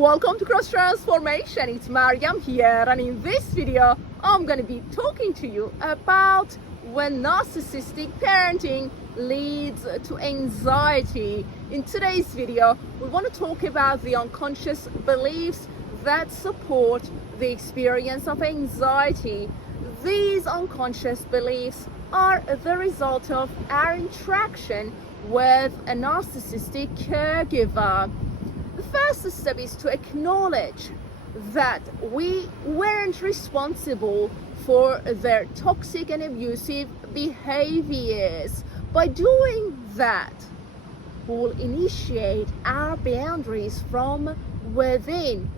Welcome to Cross Transformation. It's Mariam here, and in this video I'm going to be talking to you about when narcissistic parenting leads to anxiety. In today's video we want to talk about the unconscious beliefs that support the experience of anxiety. These unconscious beliefs are the result of our interaction with a narcissistic caregiver. The first step is to acknowledge that we weren't responsible for their toxic and abusive behaviors. By doing that, we'll initiate our boundaries from within.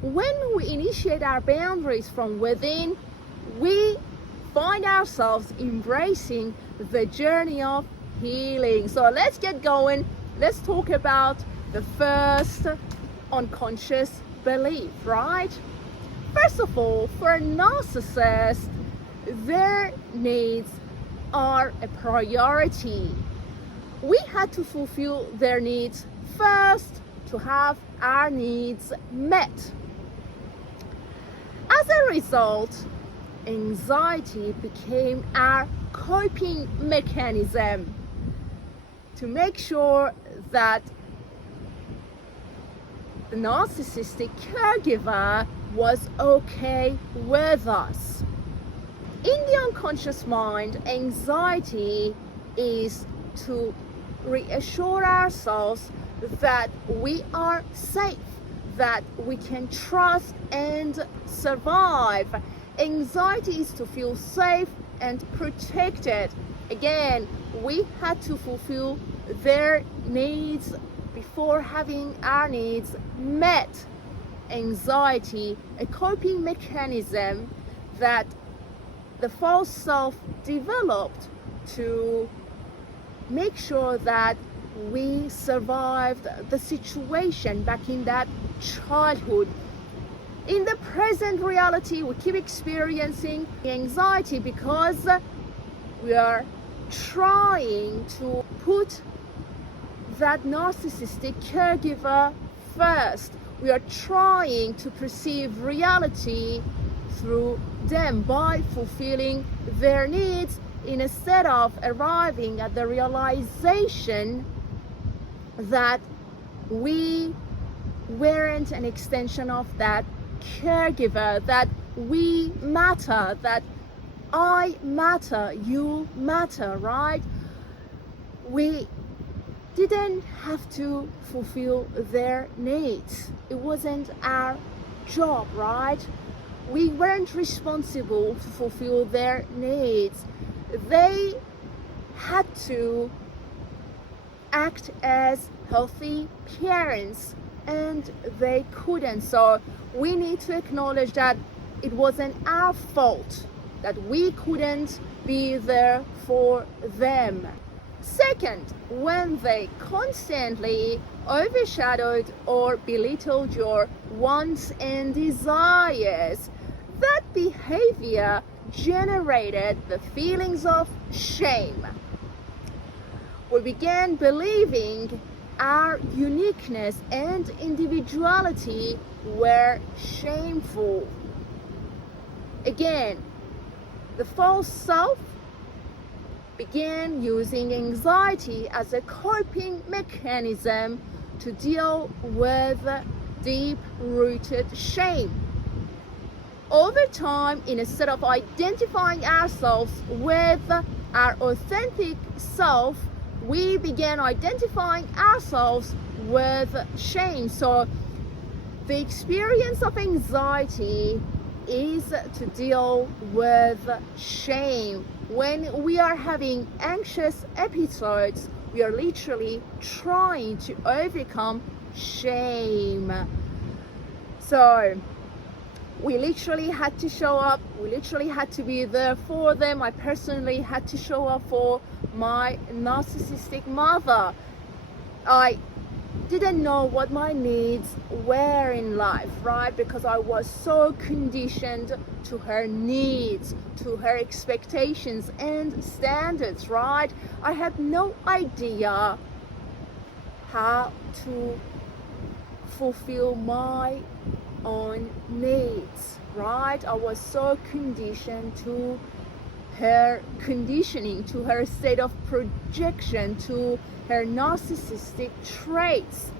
When we initiate our boundaries from within, we find ourselves embracing the journey of healing. So let's get going. Let's talk about the first unconscious belief, right? First of all, for a narcissist, their needs are a priority. We had to fulfill their needs first to have our needs met. As a result, anxiety became our coping mechanism to make sure that the narcissistic caregiver was okay with us. In the unconscious mind, anxiety is to reassure ourselves that we are safe, that we can trust and survive. Anxiety is to feel safe and protected. Again, we had to fulfill their needs before having our needs met. Anxiety, a coping mechanism that the false self developed to make sure that we survived the situation back in that childhood. In the present reality, we keep experiencing anxiety because we are trying to put that narcissistic caregiver first. We are trying to perceive reality through them by fulfilling their needs instead of arriving at the realization that we weren't an extension of that caregiver, that we matter, that I matter, you matter, right? We didn't have to fulfill their needs. It wasn't our job, right? We weren't responsible to fulfill their needs. They had to act as healthy parents and they couldn't. So we need to acknowledge that it wasn't our fault that we couldn't be there for them. Second, when they constantly overshadowed or belittled your wants and desires, that behavior generated the feelings of shame. We began believing our uniqueness and individuality were shameful. Again, the false self began using anxiety as a coping mechanism to deal with deep-rooted shame. Over time, instead of identifying ourselves with our authentic self, we began identifying ourselves with shame. So the experience of anxiety is to deal with shame. When we are having anxious episodes, we are literally trying to overcome shame. So we literally had to show up, we literally had to be there for them. I personally had to show up for my narcissistic mother. I didn't know what my needs were in life, right? Because I was so conditioned to her needs, to her expectations and standards, right? I had no idea how to fulfill my own needs, right? I was so conditioned to her conditioning, to her state of projection, to her narcissistic traits.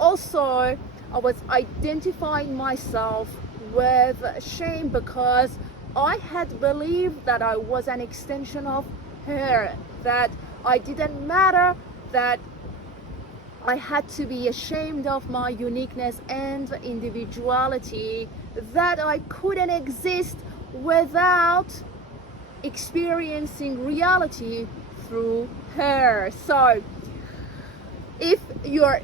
Also, I was identifying myself with shame because I had believed that I was an extension of her, that I didn't matter, that I had to be ashamed of my uniqueness and individuality, that I couldn't exist without experiencing reality through her. So if you're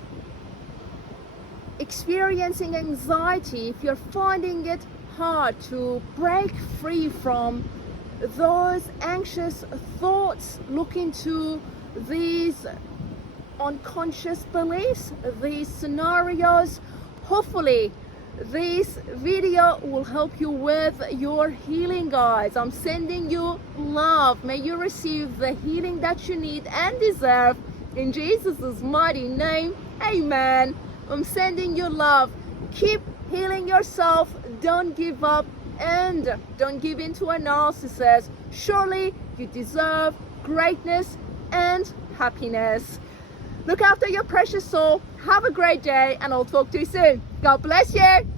experiencing anxiety, if you're finding it hard to break free from those anxious thoughts, look into these unconscious beliefs, these scenarios. Hopefully this video will help you with your healing, guys. I'm sending you love. May you receive the healing that you need and deserve in Jesus' mighty name. Amen. I'm sending you love. Keep healing yourself. Don't give up and don't give in to a narcissist. Surely you deserve greatness and happiness. Look after your precious soul. Have a great day, and I'll talk to you soon. God bless you.